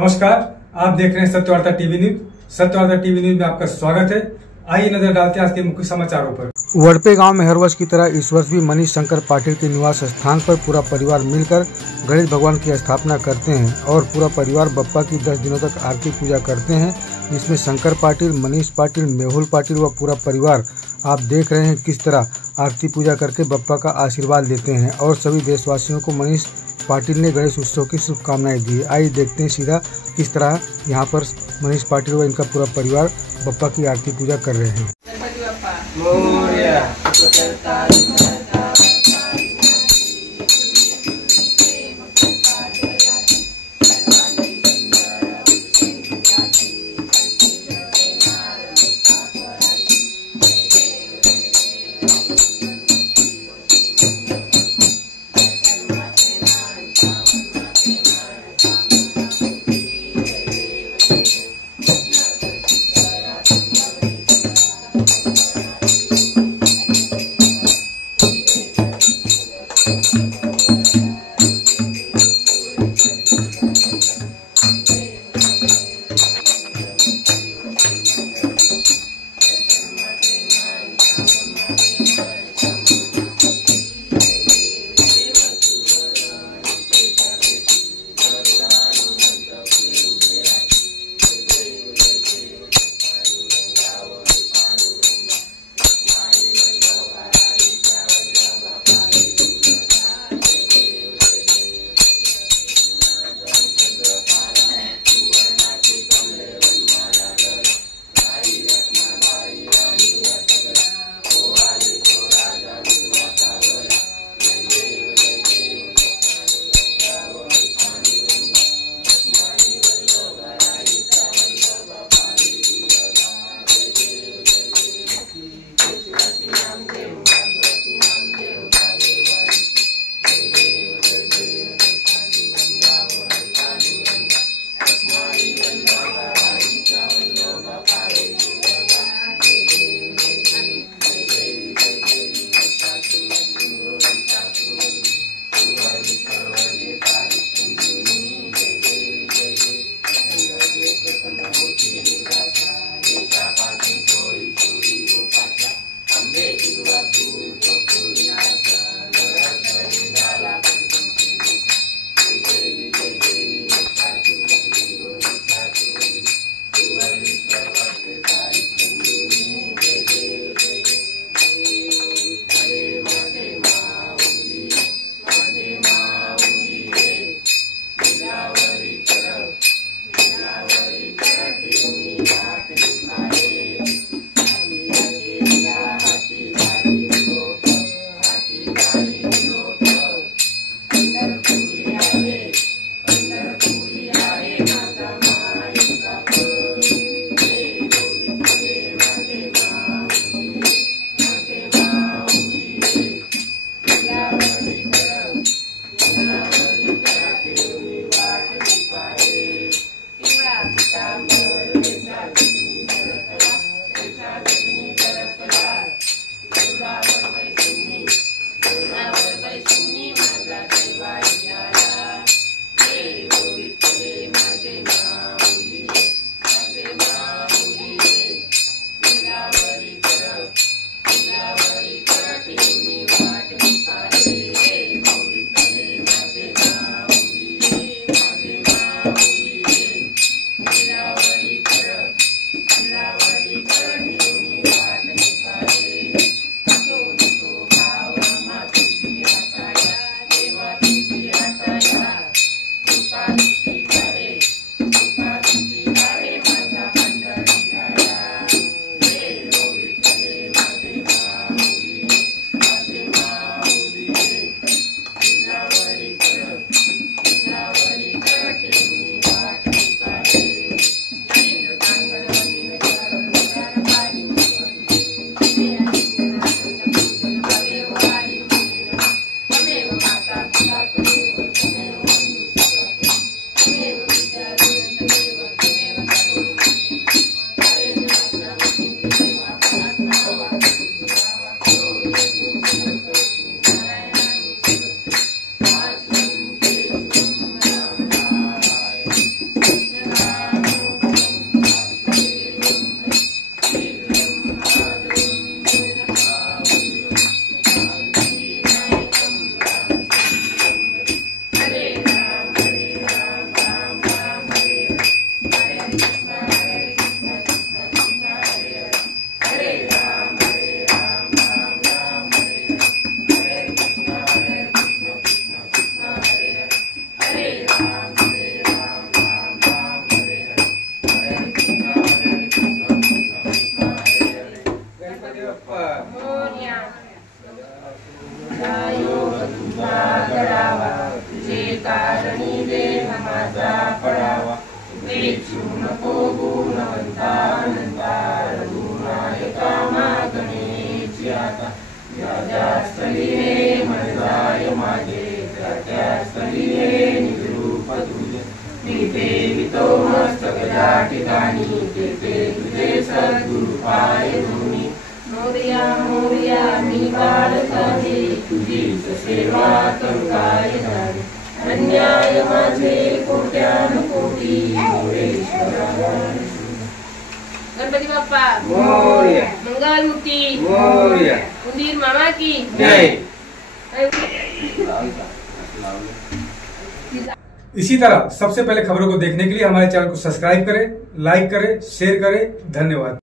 नमस्कार, आप देख रहे हैं Satyavarta TV news. Satyavarta TV news में आपका स्वागत है। आइए नजर डालते हैं आज के मुख्य समाचारों पर। वड़पे गांव में हर वर्ष की तरह इस वर्ष भी मनीष शंकर पाटिल के निवास स्थान पर पूरा परिवार मिलकर गणेश भगवान की स्थापना करते हैं और पूरा परिवार बप्पा की 10 दिनों तक आरती पूजा करते हैं, जिसमें शंकर पाटिल, मनीष पाटिल, मेहुल पाटिल व पूरा परिवार आप देख रहे हैं किस तरह आरती पूजा करके बप्पा का आशीर्वाद लेते हैं और सभी देशवासियों को मनीष पाटिल ने गणेश उत्सव की शुभकामनाएं दी। आइए देखते हैं सीधा किस तरह यहाँ पर मनीष पाटिल व इनका पूरा परिवार बप्पा की आरती पूजा कर रहे हैं। ज्या ठिकाणी तेथे तुझे सद्गुरु पाय धुनी. मोरया मोरया मी बाळक आहे, तुझीच सेवा करू काय जाणे. अन्याय माझे कोट्यानुकोटी, मोरेश्वरा. गणपती बाप्पा मोरया. मंगलमूर्ती मोरया. उंदीर मामा की जय. इसी तरह सबसे पहले खबरों को देखने के लिए हमारे चैनल को सब्सक्राइब करें, लाइक करें, शेयर करें। धन्यवाद।